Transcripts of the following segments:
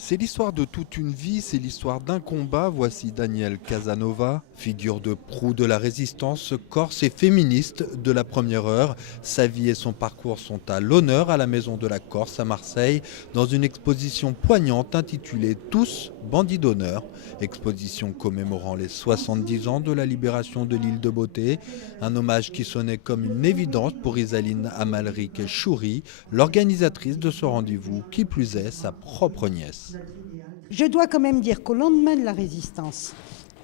C'est l'histoire de toute une vie, c'est l'histoire d'un combat. Voici Daniel Casanova, figure de proue de la résistance corse et féministe de la première heure. Sa vie et son parcours sont à l'honneur à la Maison de la Corse à Marseille, dans une exposition poignante intitulée Tous bandits d'honneur. Exposition commémorant les 70 ans de la libération de l'île de Beauté. Un hommage qui sonnait comme une évidence pour Isaline Amalric Chouri, l'organisatrice de ce rendez-vous, qui plus est sa propre nièce. Je dois quand même dire qu'au lendemain de la résistance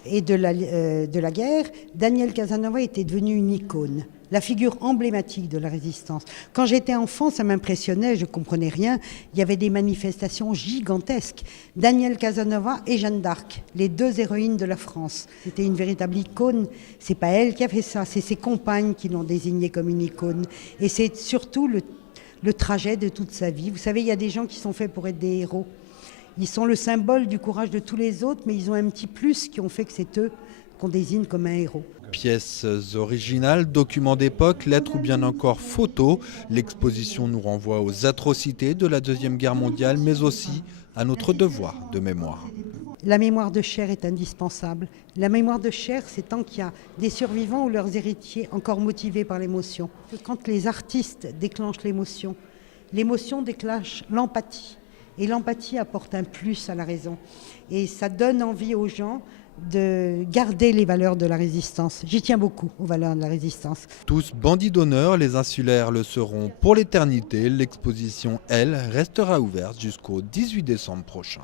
et de la guerre, Daniel Casanova était devenu une icône, la figure emblématique de la résistance. Quand j'étais enfant, ça m'impressionnait, je ne comprenais rien. Il y avait des manifestations gigantesques. Daniel Casanova et Jeanne d'Arc, les deux héroïnes de la France. C'était une véritable icône. C'est pas elle qui a fait ça, c'est ses compagnes qui l'ont désignée comme une icône. Et c'est surtout le trajet de toute sa vie. Vous savez, il y a des gens qui sont faits pour être des héros. Ils sont le symbole du courage de tous les autres, mais ils ont un petit plus qui ont fait que c'est eux qu'on désigne comme un héros. Pièces originales, documents d'époque, lettres ou bien encore photos, l'exposition nous renvoie aux atrocités de la Deuxième Guerre mondiale, mais aussi à notre devoir de mémoire. La mémoire de chair est indispensable. La mémoire de chair, c'est tant qu'il y a des survivants ou leurs héritiers encore motivés par l'émotion. Quand les artistes déclenchent l'émotion déclenche l'empathie. Et l'empathie apporte un plus à la raison. Et ça donne envie aux gens de garder les valeurs de la résistance. J'y tiens beaucoup aux valeurs de la résistance. Tous bandits d'honneur, les insulaires le seront pour l'éternité. L'exposition, elle, restera ouverte jusqu'au 18 décembre prochain.